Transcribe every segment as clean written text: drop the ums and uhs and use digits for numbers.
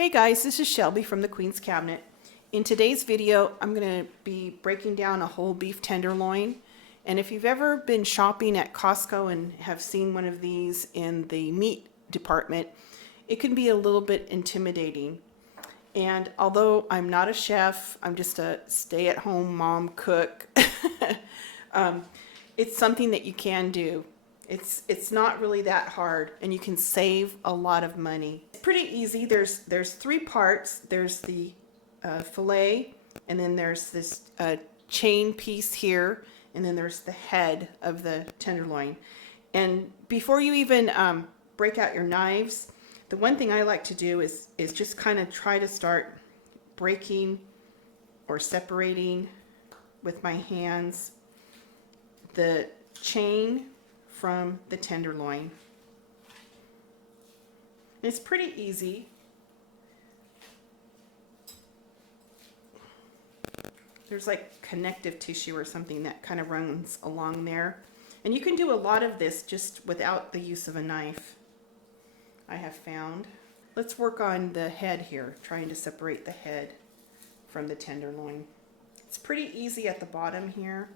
Hey guys, this is Shelby from the Queen's Cabinet. In today's video, I'm going to be breaking down a whole beef tenderloin. And if you've ever been shopping at Costco and have seen one of these in the meat department, it can be a little bit intimidating. And although I'm not a chef, I'm just a stay-at-home mom cook, it's something that you can do. It's not really that hard, and you can save a lot of money. It's pretty easy. There's three parts. There's the fillet, and then there's this chain piece here, and then there's the head of the tenderloin. And before you even break out your knives, the one thing I like to do is just kind of try to start breaking or separating with my hands the chain from the tenderloin. It's pretty easy. There's like connective tissue or something that kind of runs along there. And you can do a lot of this just without the use of a knife, I have found. Let's work on the head here, trying to separate the head from the tenderloin. It's pretty easy at the bottom here.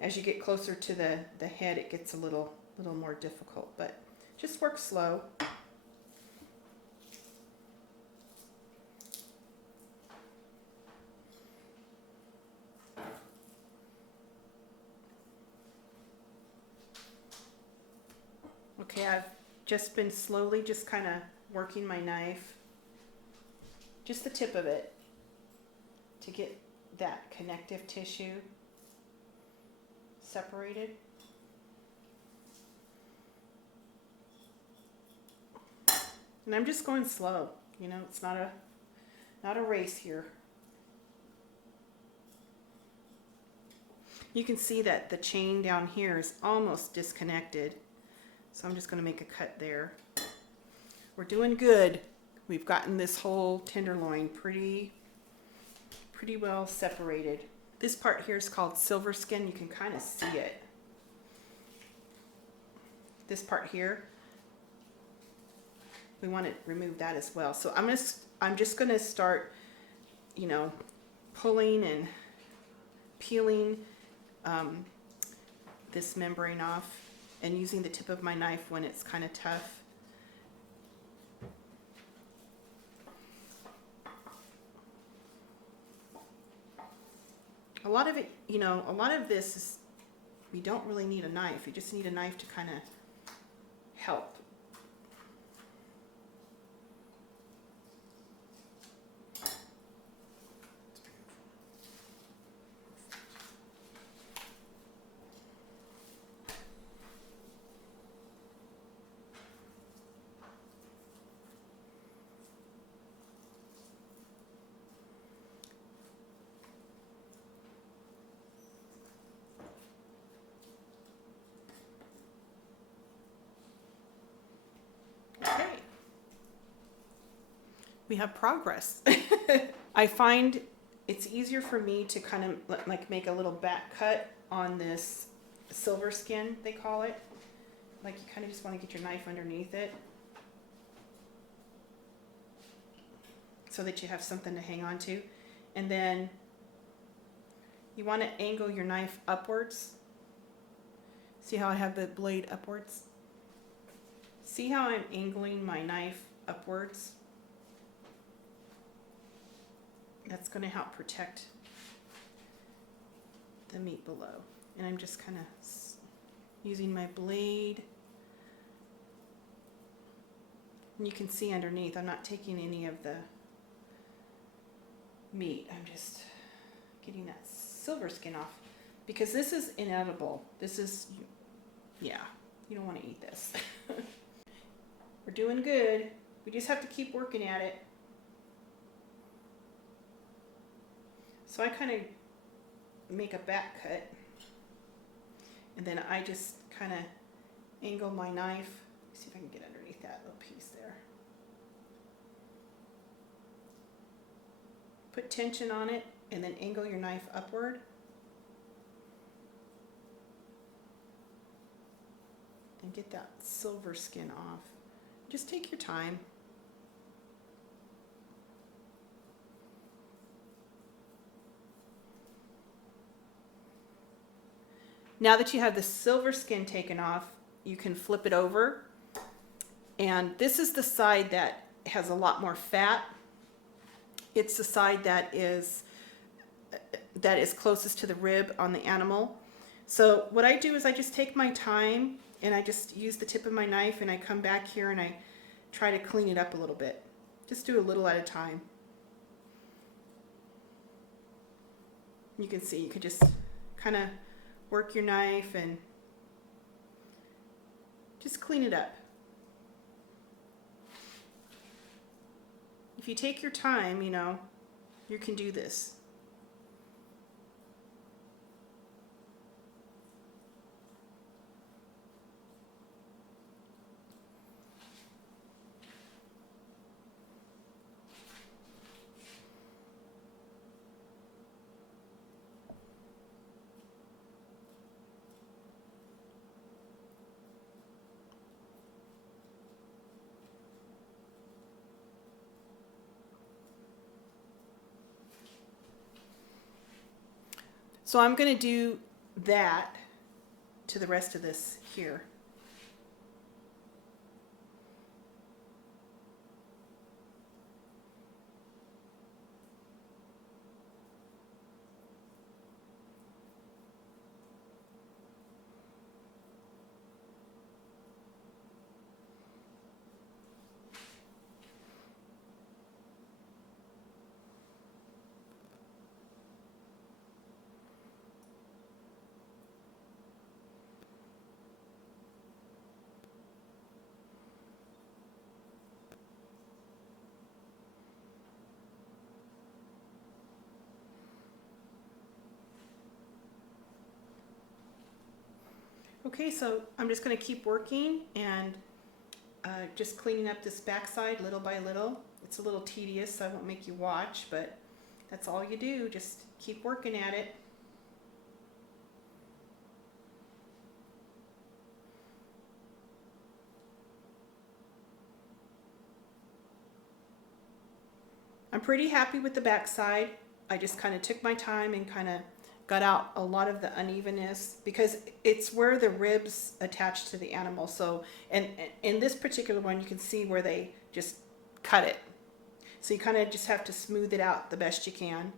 As you get closer to the head, it gets a little more difficult, but just work slow. Okay, I've just been slowly just kind of working my knife, just the tip of it, to get that connective tissue separated. And I'm just going slow, you know, it's not a race here. You can see that the chain down here is almost disconnected. So I'm just going to make a cut there. We're doing good. We've gotten this whole tenderloin pretty well separated. This part here is called silver skin. You can kind of see it. This part here, we want to remove that as well. So I'm just going to start, you know, pulling and peeling this membrane off and using the tip of my knife when it's kind of tough. A lot of it, you know, a lot of this is, you don't really need a knife. You just need a knife to kind of help. We have progress. I find it's easier for me to kind of like make a little back cut on this silver skin, they call it. Like you kind of just want to get your knife underneath it so that you have something to hang on to. And then you want to angle your knife upwards. See how I have the blade upwards? See how I'm angling my knife upwards? That's going to help protect the meat below. And I'm just kind of using my blade. And you can see underneath, I'm not taking any of the meat. I'm just getting that silver skin off. Because this is inedible. This is, yeah, you don't want to eat this. We're doing good. We just have to keep working at it. So I kind of make a back cut, and then I just kind of angle my knife. See if I can get underneath that little piece there. Put tension on it, and then angle your knife upward. and get that silver skin off. Just take your time. Now that you have the silver skin taken off, you can flip it over. And this is the side that has a lot more fat. It's the side that is closest to the rib on the animal. So what I do is I just take my time and I just use the tip of my knife and I come back here and I try to clean it up a little bit. Just do a little at a time. You can see, you could just kind of work your knife and just clean it up. If you take your time, you know, you can do this. So I'm going to do that to the rest of this here. Okay, so I'm just going to keep working and just cleaning up this backside little by little. It's a little tedious, so I won't make you watch, but that's all you do. Just keep working at it. I'm pretty happy with the backside. I just kind of took my time and kind of got out a lot of the unevenness because it's where the ribs attach to the animal. So, and in this particular one, you can see where they just cut it. So you kind of just have to smooth it out the best you can.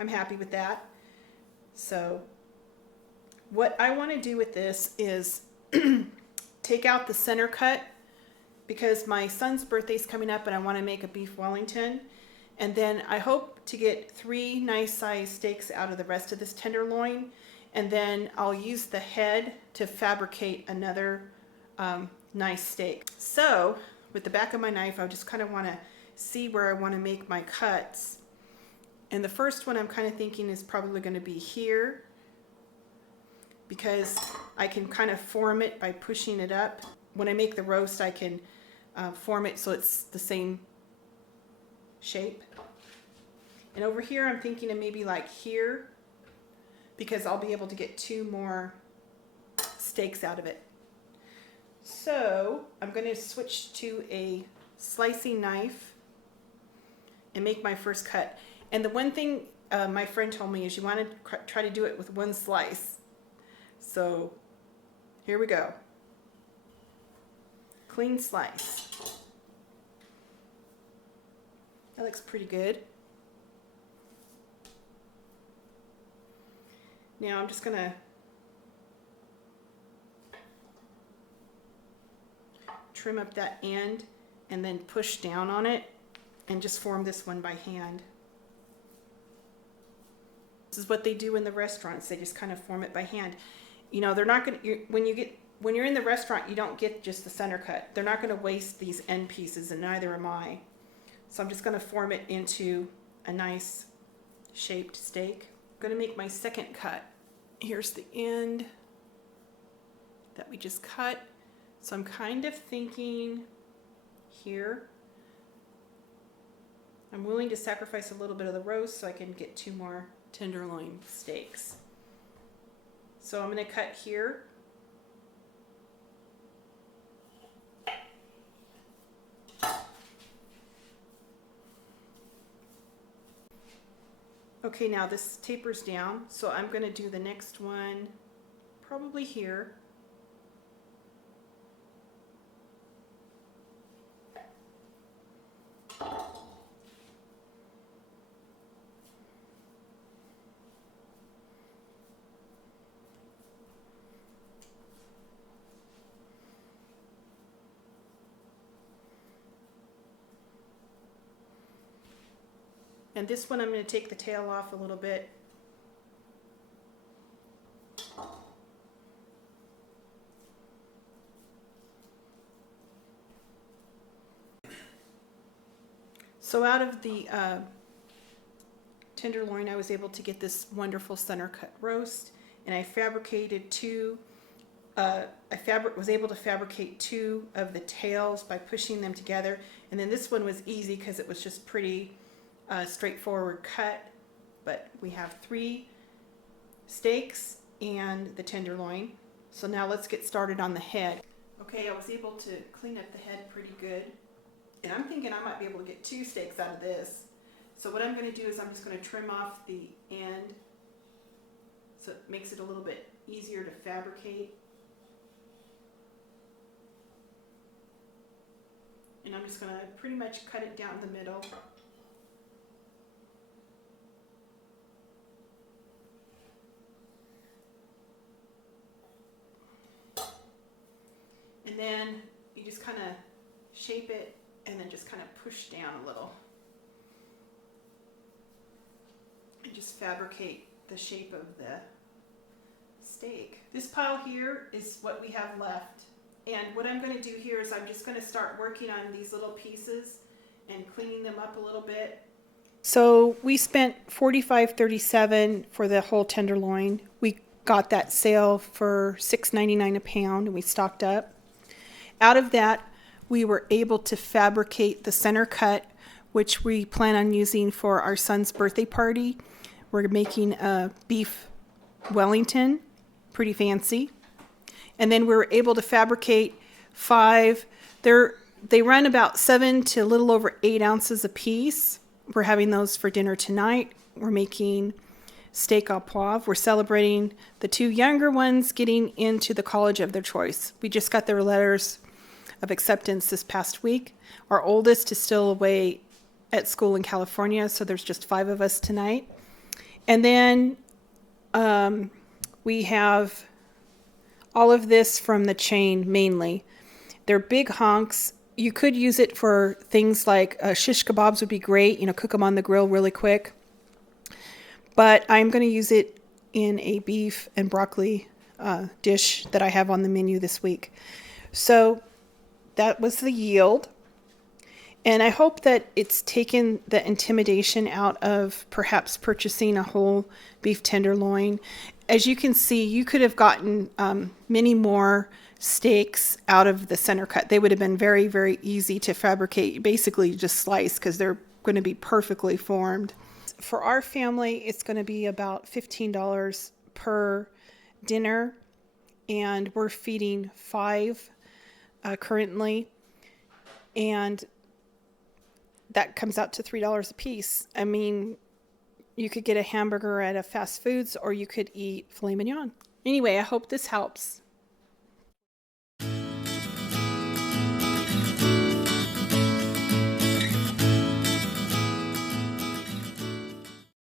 I'm happy with that. So what I want to do with this is take out the center cut because my son's birthday is coming up and I want to make a beef Wellington. And then I hope to get 3 nice sized steaks out of the rest of this tenderloin. And then I'll use the head to fabricate another nice steak. So with the back of my knife, I just kind of want to see where I want to make my cuts. And the first one I'm kind of thinking is probably going to be here because I can kind of form it by pushing it up. When I make the roast, I can form it so it's the same shape. And over here I'm thinking of maybe like here because I'll be able to get 2 more steaks out of it. So I'm going to switch to a slicing knife and make my first cut. And the one thing my friend told me is you want to try to do it with 1 slice. So here we go. Clean slice. That looks pretty good. Now I'm just going to trim up that end and then push down on it and just form this one by hand. This is what they do in the restaurants. They just kind of form it by hand. You know, they're not going to, when you're in the restaurant, you don't get just the center cut. They're not going to waste these end pieces, and neither am I. So I'm just going to form it into a nice shaped steak. I'm going to make my second cut. Here's the end that we just cut. So I'm kind of thinking here. I'm willing to sacrifice a little bit of the roast so I can get 2 more tenderloin steaks. So I'm going to cut here. Okay, now this tapers down, so I'm going to do the next one probably here. And this one I'm going to take the tail off a little bit. So out of the tenderloin, I was able to get this wonderful center cut roast, and I fabricated was able to fabricate 2 of the tails by pushing them together. And then this one was easy because it was just pretty straightforward cut. But we have 3 steaks and the tenderloin. So now let's get started on the head. Okay, I was able to clean up the head pretty good. And I'm thinking I might be able to get 2 steaks out of this. So what I'm going to do is I'm just going to trim off the end so it makes it a little bit easier to fabricate. And I'm just going to pretty much cut it down the middle. And then you just kind of shape it and then just kind of push down a little. And just fabricate the shape of the steak. This pile here is what we have left. And what I'm going to do here is I'm just going to start working on these little pieces and cleaning them up a little bit. So we spent $45.37 for the whole tenderloin. We got that sale for $6.99 a pound, and we stocked up. Out of that, we were able to fabricate the center cut, which we plan on using for our son's birthday party. We're making a beef Wellington, pretty fancy. And then we were able to fabricate 5. They run about 7 to a little over 8 ounces a piece. We're having those for dinner tonight. We're making steak au poivre. We're celebrating the 2 younger ones getting into the college of their choice. We just got their letters of acceptance this past week. Our oldest is still away at school in California, so there's just 5 of us tonight. And then we have all of this from the chain mainly. They're big honks. You could use it for things like shish kebabs would be great, cook them on the grill really quick. But I'm going to use it in a beef and broccoli dish that I have on the menu this week. So that was the yield. And I hope that it's taken the intimidation out of perhaps purchasing a whole beef tenderloin. As you can see, you could have gotten many more steaks out of the center cut. They would have been very, very easy to fabricate. Basically just slice because they're going to be perfectly formed. For our family, it's going to be about $15 per dinner. And we're feeding 5 currently. And that comes out to $3 a piece. I mean, you could get a hamburger at a fast foods or you could eat filet mignon. Anyway, I hope this helps.